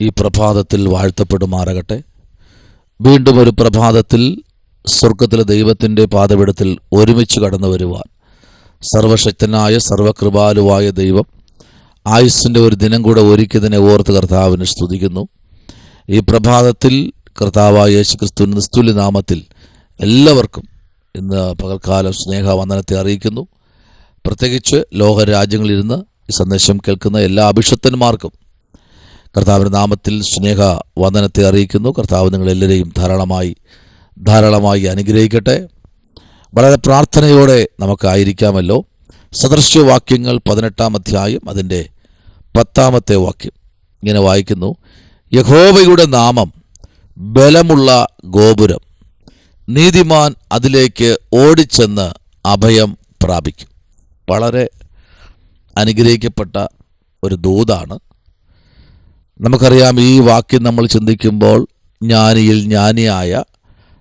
ഈ പ്രഭാതത്തിൽ വാഴ്ത്തപ്പെടുമാറാകട്ടെ. വീണ്ടും ഒരു പ്രഭാതത്തിൽ സ്വർഗത്തിലെ ദൈവത്തിൻ്റെ പാദപീഠത്തിൽ ഒരുമിച്ച് കടന്നു വരുവാൻ സർവശക്തനായ സർവകൃപാലുവായ ദൈവം ആയുസ്സിൻ്റെ ഒരു ദിനം കൂടെ ഒരുക്കിയതിനെ ഓർത്ത് കർത്താവിനെ സ്തുതിക്കുന്നു. ഈ പ്രഭാതത്തിൽ കർത്താവായ യേശുക്രിസ്തുവിന്റെ നിസ്തുല്യ നാമത്തിൽ എല്ലാവർക്കും ഇന്ന് പകൽക്കാലം സ്നേഹവന്ദനത്തെ അറിയിക്കുന്നു. പ്രത്യേകിച്ച് ലോകരാജ്യങ്ങളിലിരുന്ന് ഈ സന്ദേശം കേൾക്കുന്ന എല്ലാ അഭിഷക്തന്മാർക്കും കർത്താവിൻ്റെ നാമത്തിൽ സ്നേഹവന്ദനത്തെ അറിയിക്കുന്നു. കർത്താവ് നിങ്ങളെല്ലാവരെയും ധാരാളമായി അനുഗ്രഹിക്കട്ടെ. വളരെ പ്രാർത്ഥനയോടെ നമുക്കായിരിക്കാമല്ലോ. സദൃശ്യവാക്യങ്ങൾ 18-ാം അധ്യായം അതിൻ്റെ 10-ാമത്തെ വാക്യം ഇങ്ങനെ വായിക്കുന്നു: യഹോവയുടെ നാമം ബലമുള്ള ഗോപുരം, നീതിമാൻ അതിലേക്ക് ഓടിച്ചെന്ന് അഭയം പ്രാപിക്കും. വളരെ അനുഗ്രഹിക്കപ്പെട്ട ഒരു ദൂതാണ്. നമുക്കറിയാം, ഈ വാക്യം നമ്മൾ ചിന്തിക്കുമ്പോൾ ജ്ഞാനിയിൽ ജ്ഞാനിയായ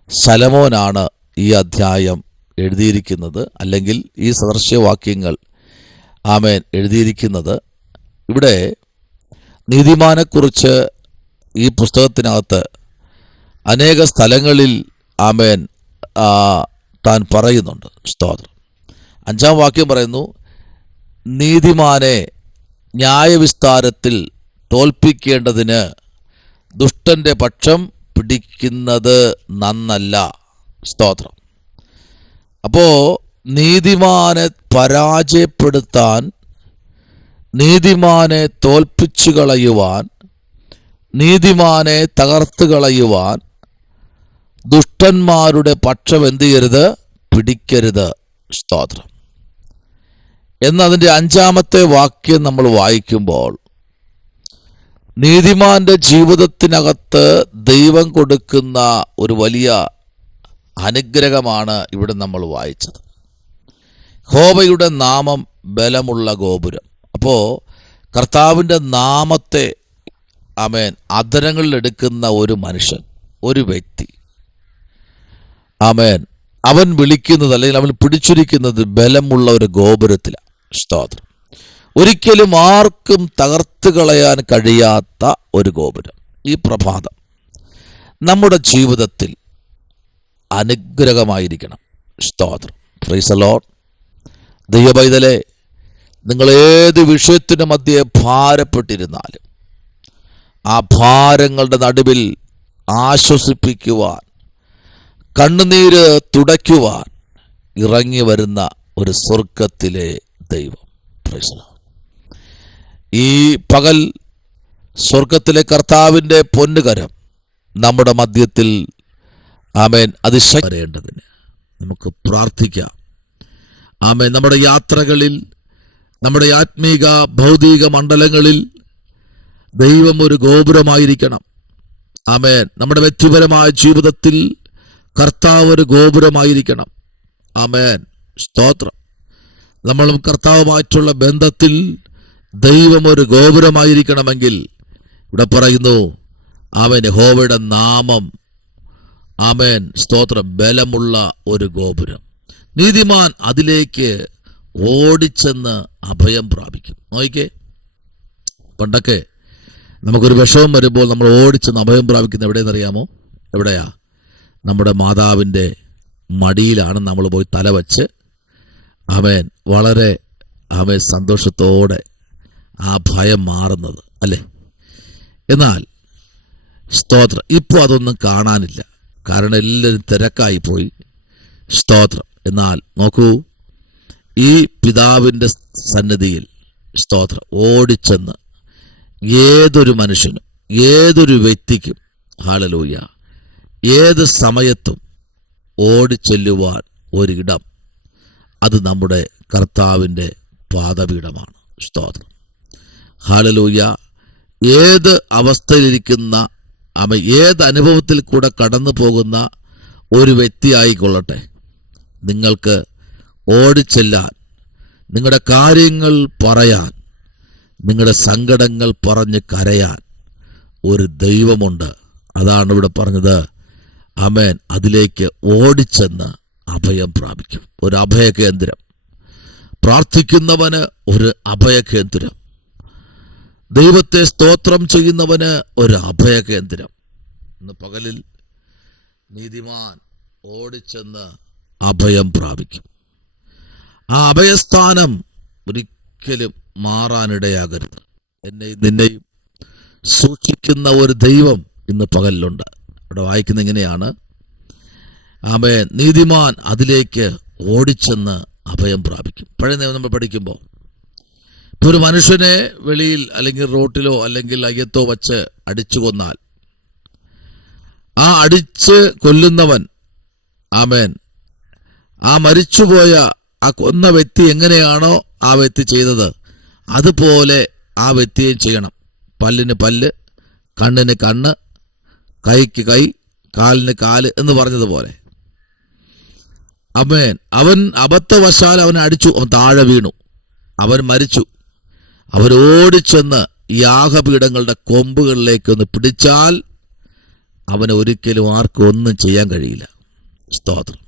ശലോമോനാണ് ഈ അധ്യായം എഴുതിയിരിക്കുന്നത്, അല്ലെങ്കിൽ ഈ സദൃശ്യവാക്യങ്ങൾ എഴുതിയിരിക്കുന്നത്. ഇവിടെ നീതിമാനെക്കുറിച്ച് ഈ പുസ്തകത്തിനകത്ത് അനേക സ്ഥലങ്ങളിൽ താൻ പറയുന്നുണ്ട്. സ്തോത്രം. 5-ാം വാക്യം പറയുന്നു: നീതിമാനെ ന്യായവിസ്താരത്തിൽ തോൽപ്പിക്കേണ്ടതിന് ദുഷ്ടന്റെ പക്ഷം പിടിക്കുന്നത് നന്നല്ല. സ്തോത്രം. അപ്പോൾ നീതിമാനെ പരാജയപ്പെടുത്താൻ, നീതിമാനെ തോൽപ്പിച്ചു കളയുവാൻ, നീതിമാനെ തകർത്ത് കളയുവാൻ ദുഷ്ടന്മാരുടെ പക്ഷം എന്ത് ചെയ്യരുത്? പിടിക്കരുത്. സ്തോത്രം. എന്നതിൻ്റെ 5-ാമത്തെ വാക്യം നമ്മൾ വായിക്കുമ്പോൾ നീതിമാന്റെ ജീവിതത്തിനകത്ത് ദൈവം കൊടുക്കുന്ന ഒരു വലിയ അനുഗ്രഹമാണ് ഇവിടെ നമ്മൾ വായിച്ചത്. യഹോവയുടെ നാമം ബലമുള്ള ഗോപുരം. അപ്പോൾ കർത്താവിൻ്റെ നാമത്തെ അധരങ്ങളിൽ എടുക്കുന്ന ഒരു മനുഷ്യൻ, ഒരു വ്യക്തി, അവൻ വിളിക്കുന്നത്, അല്ലെങ്കിൽ അവൻ പിടിച്ചിരിക്കുന്നത് ബലമുള്ള ഒരു ഗോപുരത്തിലാണ്. സ്തോത്രം. ഒരിക്കലും ആർക്കും തകർത്ത് കളയാൻ കഴിയാത്ത ഒരു ഗോപുരം. ഈ പ്രഭാതം നമ്മുടെ ജീവിതത്തിൽ അനുഗ്രഹമായിരിക്കണം. സ്തോത്രം. Praise the Lord. ദൈവപൈതലേ, നിങ്ങൾ ഏത് വിഷയത്തിനു മധ്യേ ഭാരപ്പെട്ടിരുന്നാലും ആ ഭാരങ്ങളുടെ നടുവിൽ ആശ്വസിപ്പിക്കുവാൻ, കണ്ണുനീര് തുടയ്ക്കുവാൻ ഇറങ്ങി വരുന്ന ഒരു സ്വർഗത്തിലെ ദൈവം. Praise the Lord. ഈ പകൽ സ്വർഗത്തിലെ കർത്താവിൻ്റെ പൊന്നുകരം നമ്മുടെ മധ്യത്തിൽ അതിശയിക്കേണ്ടതിന് നമുക്ക് പ്രാർത്ഥിക്കാം. നമ്മുടെ യാത്രകളിൽ, നമ്മുടെ ആത്മീക ഭൗതിക മണ്ഡലങ്ങളിൽ ദൈവം ഒരു ഗോപുരമായിരിക്കണം. നമ്മുടെ വ്യക്തിപരമായ ജീവിതത്തിൽ കർത്താവ് ഒരു ഗോപുരമായിരിക്കണം. സ്തോത്രം. നമ്മളും കർത്താവുമായിട്ടുള്ള ബന്ധത്തിൽ ദൈവം ഒരു ഗോപുരമായിരിക്കണമെങ്കിൽ ഇവിടെ പറയുന്നു, യഹോവയുടെ നാമം സ്തോത്രം ബലമുള്ള ഒരു ഗോപുരം, നീതിമാൻ അതിലേക്ക് ഓടിച്ചെന്ന് അഭയം പ്രാപിക്കും. നോക്കിക്കേ, പണ്ടൊക്കെ നമുക്കൊരു വിഷമം വരുമ്പോൾ നമ്മൾ ഓടിച്ചെന്ന് അഭയം പ്രാപിക്കുന്ന എവിടെയെന്നറിയാമോ? എവിടെയാ? നമ്മുടെ മാതാവിൻ്റെ മടിയിലാണ് നമ്മൾ പോയി തലവച്ച് വളരെ സന്തോഷത്തോടെ ആ ഭയം മാറുന്നത്, അല്ലേ? എന്നാൽ സ്തോത്രം, ഇപ്പോൾ അതൊന്നും കാണാനില്ല. കാരണം എല്ലാവരും തിരക്കായി പോയി. സ്തോത്രം. എന്നാൽ നോക്കൂ, ഈ പിതാവിൻ്റെ സന്നിധിയിൽ സ്തോത്രം ഓടിച്ചെന്ന് ഏതൊരു മനുഷ്യനും, ഏതൊരു വ്യക്തിക്കും, ഹല്ലേലൂയ, ഏത് സമയത്തും ഓടിച്ചെല്ലുവാൻ ഒരിടം, അത് നമ്മുടെ കർത്താവിൻ്റെ പാദപീഠമാണ്. സ്തോത്രം. ഹല്ലേലൂയ. ഏത് അവസ്ഥയിലിരിക്കുന്ന ഏത് അനുഭവത്തിൽ കൂടെ കടന്നു പോകുന്ന ഒരു വ്യക്തി ആയിക്കൊള്ളട്ടെ, നിങ്ങൾക്ക് ഓടിച്ചെല്ലാൻ, നിങ്ങളുടെ കാര്യങ്ങൾ പറയാൻ, നിങ്ങളുടെ സങ്കടങ്ങൾ പറഞ്ഞ് കരയാൻ ഒരു ദൈവമുണ്ട്. അതാണ് ഇവിടെ പറഞ്ഞത്. അതിലേക്ക് ഓടിച്ചെന്ന് അഭയം പ്രാപിക്കും. ഒരു അഭയകേന്ദ്രം. പ്രാർത്ഥിക്കുന്നവന് ഒരു അഭയകേന്ദ്രം. ദൈവത്തെ സ്തോത്രം ചെയ്യുന്നവന് ഒരു അഭയകേന്ദ്രം. ഇന്ന് പകലിൽ നീതിമാൻ ഓടിച്ചെന്ന് അഭയം പ്രാപിക്കും. ആ അഭയസ്ഥാനം ഒരിക്കലും മാറാനിടയാകരുത്. എന്നെയും നിന്നെയും സൂക്ഷിക്കുന്ന ഒരു ദൈവം ഇന്ന് പകലിലുണ്ട്. ഇവിടെ വായിക്കുന്ന ഇങ്ങനെയാണ്, ആമേൻ, നീതിമാൻ അതിലേക്ക് ഓടിച്ചെന്ന് അഭയം പ്രാപിക്കും. പഴയ നിയമം നമ്മൾ പഠിക്കുമ്പോൾ ഇപ്പോൾ ഒരു മനുഷ്യനെ വെളിയിൽ അല്ലെങ്കിൽ റോട്ടിലോ അല്ലെങ്കിൽ അയ്യത്തോ വച്ച് അടിച്ചു കൊന്നാൽ ആ അടിച്ച് കൊല്ലുന്നവൻ, ആമേൻ, ആ മരിച്ചുപോയ ആ കൊന്ന വ്യക്തി എങ്ങനെയാണോ ആ വ്യക്തി ചെയ്തത് അതുപോലെ ആ വ്യക്തിയെ ചെയ്യണം. പല്ലിന് പല്ല്, കണ്ണിന് കണ്ണ്, കൈക്ക് കൈ, കാലിന് കാല് എന്ന് പറഞ്ഞതുപോലെ. ആമേൻ. അവൻ അബദ്ധവശാൽ അവനെ അടിച്ചു, അവൻ താഴെ വീണു, അവൻ മരിച്ചു. അവരോടിച്ചെന്ന് യാഗപീഠങ്ങളുടെ കൊമ്പുകളിലേക്ക് ഒന്ന് പിടിച്ചാൽ അവനെ ഒരിക്കലും ആർക്കും ഒന്നും ചെയ്യാൻ കഴിയില്ല. സ്തോത്രം.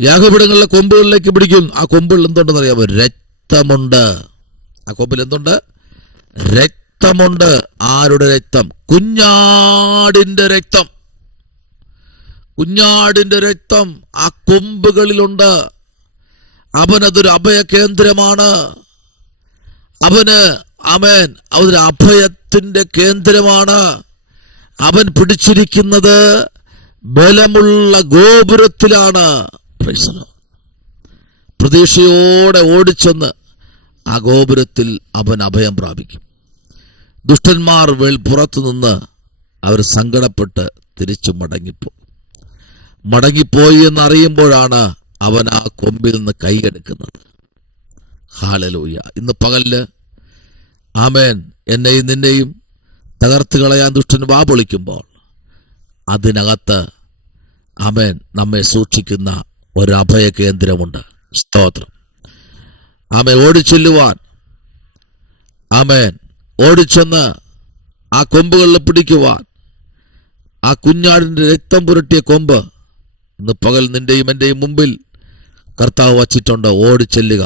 യാഗപീഠങ്ങളിലെ കൊമ്പുകളിലേക്ക് പിടിക്കും. ആ കൊമ്പുകളിൽ എന്തുണ്ടെന്ന് അറിയാമോ? രക്തമുണ്ട്. ആ കൊമ്പിൽ എന്തുണ്ട്? രക്തമുണ്ട്. ആരുടെ രക്തം? കുഞ്ഞാടിന്റെ രക്തം. കുഞ്ഞാടിന്റെ രക്തം ആ കൊമ്പുകളിലുണ്ട്. അവനതൊരു അഭയകേന്ദ്രമാണ്. അവന്, ആമേൻ, അതൊരു അഭയത്തിന്റെ കേന്ദ്രമാണ്. അവൻ പിടിച്ചിരിക്കുന്നത് ബലമുള്ള ഗോപുരത്തിലാണ്. പ്രതീക്ഷയോടെ ഓടിച്ചെന്ന് ആ ഗോപുരത്തിൽ അവൻ അഭയം പ്രാപിക്കും. ദുഷ്ടന്മാർ പുറത്തു നിന്ന് അവർ സങ്കടപ്പെട്ട് തിരിച്ചു മടങ്ങിപ്പോയി എന്നറിയുമ്പോഴാണ് അവൻ ആ കൊമ്പിൽ നിന്ന് കൈയെടുക്കുന്നത്. ഹല്ലേലൂയ. ഇന്ന് പകല്, ആമേൻ, എന്നെയും നിന്നെയും തകർത്ത് കളയാൻ ദുഷ്ടൻ വാ പൊളിക്കുമ്പോൾ അതിനകത്ത്, ആമേൻ, നമ്മെ സൂക്ഷിക്കുന്ന ഒരു അഭയ കേന്ദ്രമുണ്ട്. സ്തോത്രം. ആമേൻ. ഓടിച്ചെല്ലുവാൻ, ആമേൻ, ഓടിച്ചെന്ന് ആ കൊമ്പുകളിൽ പിടിക്കുവാൻ, ആ കുഞ്ഞാടിന്റെ രക്തം പുരട്ടിയ കൊമ്പ് ഇന്ന് പകൽ നിന്റെയും എന്റെയും മുമ്പിൽ കർത്താവ് വച്ചിട്ടുണ്ട്. ഓടിച്ചെല്ലുക,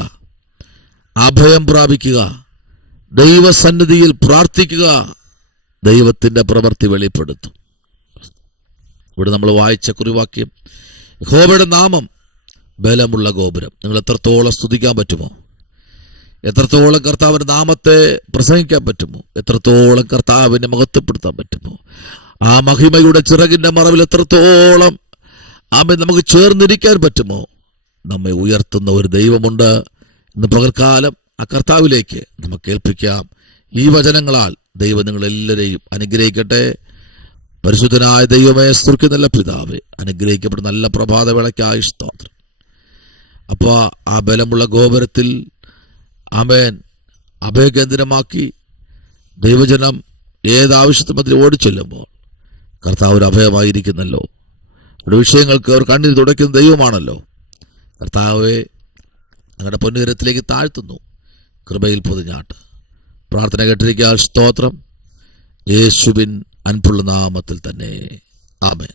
അഭയം പ്രാപിക്കുക, ദൈവസന്നിധിയിൽ പ്രാർത്ഥിക്കുക, ദൈവത്തിന്റെ പ്രവൃത്തി വെളിപ്പെടുത്തും. ഇവിടെ നമ്മൾ വായിച്ച കുറിവാക്യം, യഹോവയുടെ നാമം ബലമുള്ള ഗോപുരം. നിങ്ങൾ എത്രത്തോളം സ്തുതിക്കാൻ പറ്റുമോ? എത്രത്തോളം കർത്താവിന്റെ നാമത്തെ പ്രസംഗിക്കാൻ പറ്റുമോ? എത്രത്തോളം കർത്താവിനെ മഹത്വപ്പെടുത്താൻ പറ്റുമോ? ആ മഹിമയുടെ ചിറകിന്റെ മറവിൽ എത്രത്തോളം ആമേൻ നമുക്ക് ചേർന്നിരിക്കാൻ പറ്റുമോ? നമ്മെ ഉയർത്തുന്ന ഒരു ദൈവമുണ്ട്. ഇന്ന് പകൽക്കാലം ആ കർത്താവിലേക്ക് നമുക്ക് ഏൽപ്പിക്കാം. ഈ വചനങ്ങളാൽ ദൈവം നിങ്ങളെല്ലാവരെയും അനുഗ്രഹിക്കട്ടെ. പരിശുദ്ധനായ ദൈവമേ, സ്തുതിക്ക് നല്ല പിതാവേ, അനുഗ്രഹിക്കപ്പെടുന്ന നല്ല പ്രഭാതവേളയ്ക്കായി സ്തോത്രം. അപ്പോൾ ആ ബലമുള്ള ഗോപുരത്തിൽ, ആമേൻ, അഭയകേന്ദ്രമാക്കി ദൈവജനം ഏതാവശ്യത്തും അതിൽ ഓടിച്ചെല്ലുമ്പോൾ കർത്താവ് ഒരു അഭയമായിരിക്കുന്നല്ലോ. അവരുടെ വിഷയങ്ങൾക്ക് അവർ കണ്ണീർ തുടയ്ക്കുന്ന ദൈവമാണല്ലോ. കർത്താവെ, ഞങ്ങളുടെ പൊന്നുകരത്തിലേക്ക് താഴ്ത്തുന്നു. കൃപയിൽ പൊതിഞ്ഞാട്ട് പ്രാർത്ഥന കേട്ടിരിക്കാൻ സ്തോത്രം. യേശുവിൻ അൻപുള്ള നാമത്തിൽ തന്നെ. ആമേൻ.